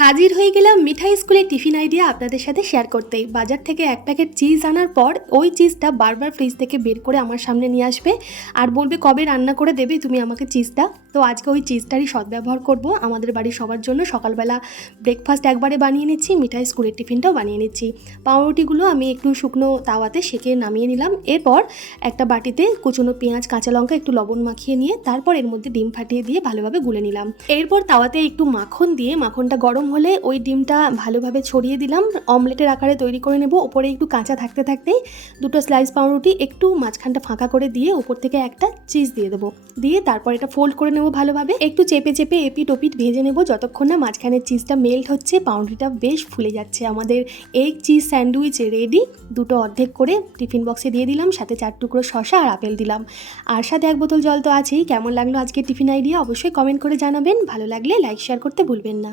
হাজির হয়ে গেলাম মিঠাই স্কুলের টিফিন আইডিয়া আপনাদের সাথে শেয়ার করতে। বাজার থেকে এক প্যাকেট চিজ আনার পর ওই চিজটা বারবার ফ্রিজ থেকে বের করে আমার সামনে নিয়ে আসবে আর বলবে কবে রান্না করে দেবে তুমি আমাকে চিজটা। তো আজকে ওই চিজটারই সদ্ব্যবহার করব আমাদের বাড়ির সবার জন্য। সকালবেলা ব্রেকফাস্ট একবারে বানিয়ে নিচ্ছি, মিঠাই স্কুলের টিফিনটাও বানিয়ে নিচ্ছি। পাউরুটিগুলো আমি একটু শুকনো তাওয়াতে সেঁকে নামিয়ে নিলাম। এরপর একটা বাটিতে কুচনো পেঁয়াজ, কাঁচা লঙ্কা, একটু লবণ মাখিয়ে নিয়ে তারপর এর মধ্যে ডিম ফাটিয়ে দিয়ে ভালোভাবে গুলে নিলাম। এরপর তাওয়াতে একটু মাখন দিয়ে মাখনটা গরম হলে ওই ডিমটা ভালোভাবে ছড়িয়ে দিলাম। অমলেটের আকারে তৈরি করে নেব। ওপরে একটু কাঁচা থাকতে থাকতেই দুটো স্লাইস পাউরুটি একটু মাঝখানটা ফাঁকা করে দিয়ে ওপর থেকে একটা চিজ দিয়ে দেবো। দিয়ে তারপর এটা ফোল্ড করে নেব ভালোভাবে। একটু চেপে চেপে এপিট ওপিট ভেজে নেব যতক্ষণ না মাঝখানের চিজটা মেল্ট হচ্ছে, পাউরুটিটা বেশ ফুলে যাচ্ছে। আমাদের এগ চিজ স্যান্ডউইচ রেডি। দুটো অর্ধেক করে টিফিন বক্সে দিয়ে দিলাম, সাথে 4 টুকরো শসা আর আপেল দিলাম, আর সাথে 1 বোতল জল তো আছেই। কেমন লাগলো আজকে টিফিন আইডিয়া অবশ্যই কমেন্ট করে জানাবেন। ভালো লাগলে লাইক শেয়ার করতে ভুলবেন না।